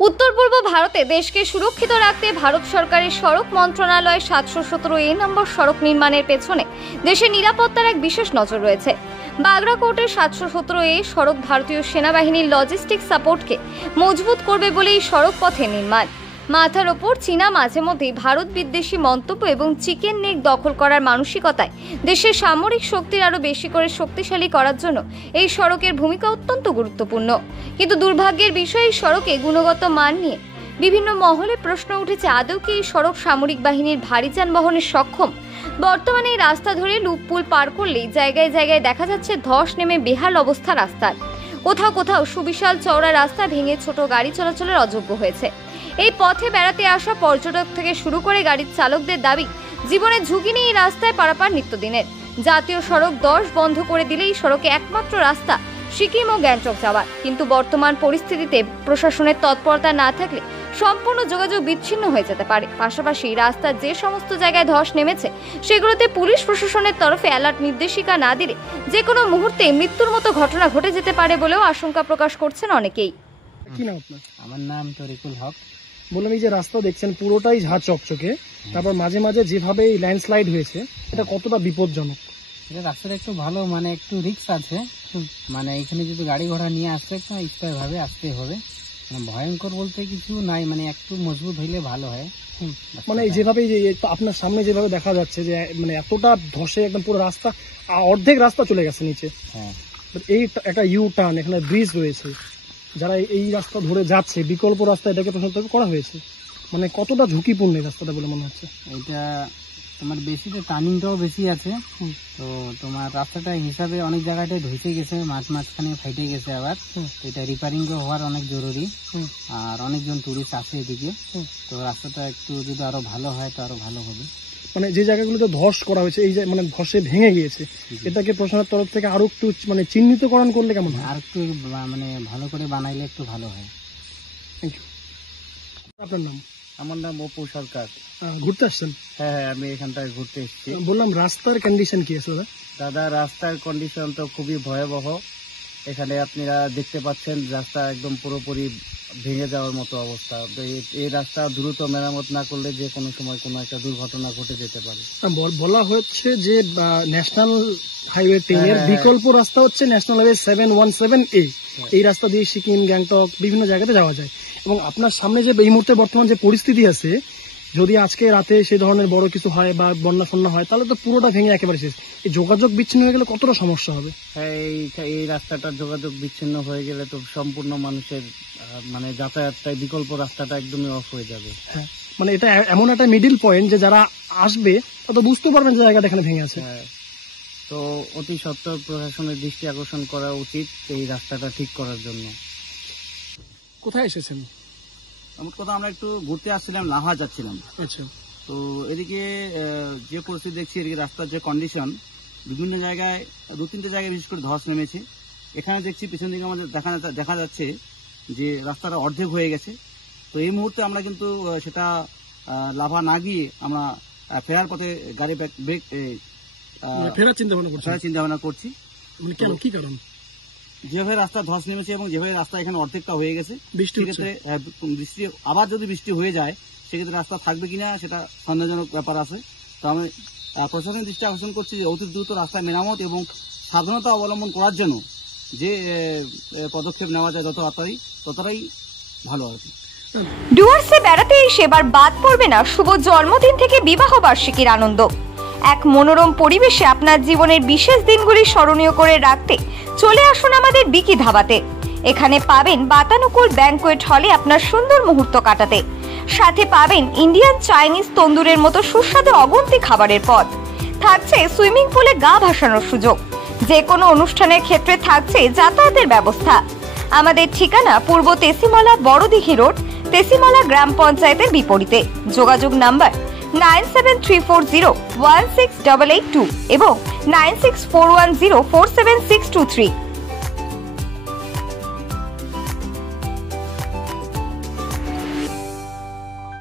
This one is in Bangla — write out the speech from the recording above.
उत्तर पूर्व भारते देश के सुरक्षित रखते भारत सरकारेर सड़क मंत्रणालय 717 नम्बर सड़क निर्माणेर पेछने देशेर निरापत्तार एक विशेष नजर रयेछे। बागराकोटेर 717 सड़क भारतीय सेनाबाहिनीर लजिस्टिक सापोर्टके मजबूत करबे बोले एई सड़क पथेर निर्माण। माथार ओपर चीना माझे मध्येई भारत विद्वेषी मंतब्य एवं चिकेन नेक दखल करार मानसिकताय देशेर सामरिक शक्तिर आरो बेशी करे शक्तिशाली करार जोन्नो एई सड़केर भूमिका अत्यंत गुरुत्वपूर्ण। किन्तु दुर्भाग्येर विषय एई सड़के गुणगत मान निये विभिन्न महले प्रश्न उठेছে आदौ कि एई सड़क सामरिक बाहिनीर भारी যানবাহনে सक्षम। बर्तमाने এই रास्ता धरे लुपपुल पार करलेই জায়গায় জায়গায় দেখা যাচ্ছে ধস নেমে বেহাল অবস্থা রাস্তার। কোথাও কোথাও সুবিশাল চওড়া রাস্তা ভেঙে ছোট গাড়ি চলাচলের অযোগ্য হয়েছে। এই পথে বেড়াতে আসা পর্যটক থেকে শুরু করে গাড়ির চালকদের দাবি জীবনের ঝুঁকি নিয়ে এই রাস্তায় পারাপার নিত্যদিনের। জাতীয় সড়ক 10 বন্ধ করে দিলেই সড়কে একমাত্র রাস্তা সিকিম ও গ্যাংটক যাওয়ার। কিন্তু বর্তমান পরিস্থিতিতে প্রশাসনের তৎপরতা না থাকলে সম্পূর্ণ যোগাযোগ বিচ্ছিন্ন হয়ে যেতে পারে। পাশাপাশি রাস্তার যে সমস্ত জায়গায় ধস নেমেছে সেগুলোতে পুলিশ প্রশাসনের তরফে অ্যালার্ট নির্দেশিকা না দিলে যে কোনো মুহূর্তে মৃত্যুর মতো ঘটনা ঘটে যেতে পারে বলেও আশঙ্কা প্রকাশ করছেন অনেকেই। কি নাম আপনার? আমার নাম তরিকুল হক। বললাম এই যে রাস্তা দেখছেন পুরোটাই ঝাঁ চকচকে, তারপর মাঝে মাঝে যেভাবে ল্যান্ডস্লাইড হয়েছে এটা কতটা বিপজ্জনক? এটা রাস্তাটা একটু ভালো, মানে একটু রিস্ক আছে, মানে এখানে যদি গাড়ি ঘোড়া নিয়ে আসতে একটু স্টার ভাবে আসতে হবে। ভয়ঙ্কর বলতে কিছু নাই, মানে একটু মজবুত হইলে ভালো হয়। মানে যেভাবে আপনার সামনে যেভাবে দেখা যাচ্ছে যে মানে এতটা ধসে একদম পুরো রাস্তা অর্ধেক রাস্তা চলে গেছে নিচে। হ্যাঁ, এই একটা ইউ টার্ন, এখানে ব্রিজ রয়েছে, যারা এই রাস্তা ধরে যাচ্ছে বিকল্প রাস্তা এটাকে প্রশস্ত করা হয়েছে। মানে কতটা ঝুঁকিপূর্ণ এই রাস্তাটা বলে মনে হচ্ছে? এটা তোমার বেশিতে টার্নিংটাও বেশি আছে, তো তোমার রাস্তাটা হিসাবে অনেক জায়গাটায় ধসে গেছে, মাঝখানে ফাইটে গেছে আবার। এটা রিপেয়ারিং হওয়ার অনেক জরুরি, আর অনেকজন টুরিস্ট আসে এদিকে, তো রাস্তাটা একটু যদি আরো ভালো হয় তো আরো ভালো হবে। মানে যে জায়গাগুলোতে ধস করা হয়েছে এই যে মানে ধসে ভেঙে গিয়েছে, এটাকে প্রশাসনের তরফ থেকে আরো একটু মানে চিহ্নিতকরণ করলে কেমন হয়? আর একটু মানে ভালো করে বানাইলে একটু ভালো হয়। Thank you. আপনার নাম? আমার নাম অপু সরকার। ঘুরতে আসছেন? হ্যাঁ, আমি এখানটায় ঘুরতে এসেছি। বললাম রাস্তার কন্ডিশন কি আছে দাদা? রাস্তার কন্ডিশন তো খুবই ভয়াবহ। এখানে আপনারা দেখতে পাচ্ছেন রাস্তা একদম পুরোপুরি ভেঙে যাওয়ার মতো অবস্থা। এই রাস্তা দ্রুত মেরামত না করলে যে কোনো সময় কোনো একটা দুর্ঘটনা ঘটে যেতে পারে। বলা হচ্ছে যে ন্যাশনাল হাইওয়ে 10 এর বিকল্প রাস্তা হচ্ছে ন্যাশনাল হাইওয়ে 717A। এই রাস্তা দিয়ে সিকিম, গ্যাংটক বিভিন্ন জায়গাতে যাওয়া যায়। এবং আপনার সামনে যে এই মুহূর্তে বর্তমান যে পরিস্থিতি আছে, যদি আজকে রাতে সেই ধরনের বড় কিছু হয় বা বন্যা ফন্যা হয় তাহলে তো পুরোটা ভেঙে একেবারে শেষ। এই যোগাযোগ বিচ্ছিন্ন হয়ে গেলে কতটা সমস্যা হবে? হ্যাঁ, এই রাস্তাটার যোগাযোগ বিচ্ছিন্ন হয়ে গেলে তো সম্পূর্ণ মানুষের মানে যাতায়াতটাই বিকল্প রাস্তাটা একদমই অফ হয়ে যাবে। হ্যাঁ, মানে এটা এমন একটা মিডিল পয়েন্ট যে যারা আসবে তত বুঝতে পারবেন যে জায়গাটা এখানে ভেঙে আছে। হ্যাঁ, তো অতি সত্বর প্রশাসনের দৃষ্টি আকর্ষণ করা উচিত এই রাস্তাটা ঠিক করার জন্য। কোথায় এসেছেন? আমার কথা, আমরা একটু ঘুরতে আসছিলাম, লাভা যাচ্ছিলাম। আচ্ছা, তো এদিকে যে পরিস্থিতি দেখছি, এদিকে রাস্তার যে কন্ডিশন, বিভিন্ন জায়গায় 2-3টে জায়গায় বিশেষ করে ধস নেমেছে। এখানে দেখছি পিছন দিকে আমাদের দেখা যাচ্ছে যে রাস্তাটা অর্ধেক হয়ে গেছে। তো এই মুহূর্তে আমরা কিন্তু সেটা লাভা না গিয়ে আমরা ফেরার পথে গাড়ি ব্রেক ফেরার চিন্তা ভাবনা করছি। কি কারণ? যেভাবে রাস্তা ধস নেমেছে এবং যেভাবে রাস্তা এখানে অর্ধেকটা হয়ে গেছে, সেক্ষেত্রে বৃষ্টি আবার যদি বৃষ্টি হয়ে যায় সেক্ষেত্রে রাস্তা থাকবে কিনা সেটা সন্দেহজনক ব্যাপার আছে। তো আমি প্রশাসনের দৃষ্টি আকর্ষণ করছি যে অতি দ্রুত রাস্তা মেরামত এবং সাবধানতা অবলম্বন করার জন্য যে পদক্ষেপ নেওয়া যায় যত তাড়াতাড়ি ততটাই ভালো আর কি। ডুয়ার্সে বেড়াতে এসে এবার বাদ পড়বে না শুভ জন্মদিন থেকে বিবাহ বার্ষিকীর আনন্দ। এক মনোরম পরিবেশে আপনার জীবনের বিশেষ দিনগুলি স্মরণীয় করে রাখতে চলে আসুন আমাদের বিকি ধাবাতে। এখানে পাবেন বাতানুকূল ব্যাংকোয়েট হলে আপনার সুন্দর মুহূর্ত কাটাতে, সাথে পাবেন ইন্ডিয়ান, চাইনিজ, তন্দুরের মতো সুস্বাদু অগুন্তি খাবারের পদ। থাকছে সুইমিং পুলে গা ভাসানোর সুযোগ। যে কোনো অনুষ্ঠানের ক্ষেত্রে থাকছে যাতায়াতের ব্যবস্থা। আমাদের ঠিকানা পূর্ব তেসিমলা, বড়দিঘি রোড, তেসিমলা গ্রাম পঞ্চায়েতের বিপরীতে। যোগাযোগ নাম্বার 9734016882 এবং 9641047623।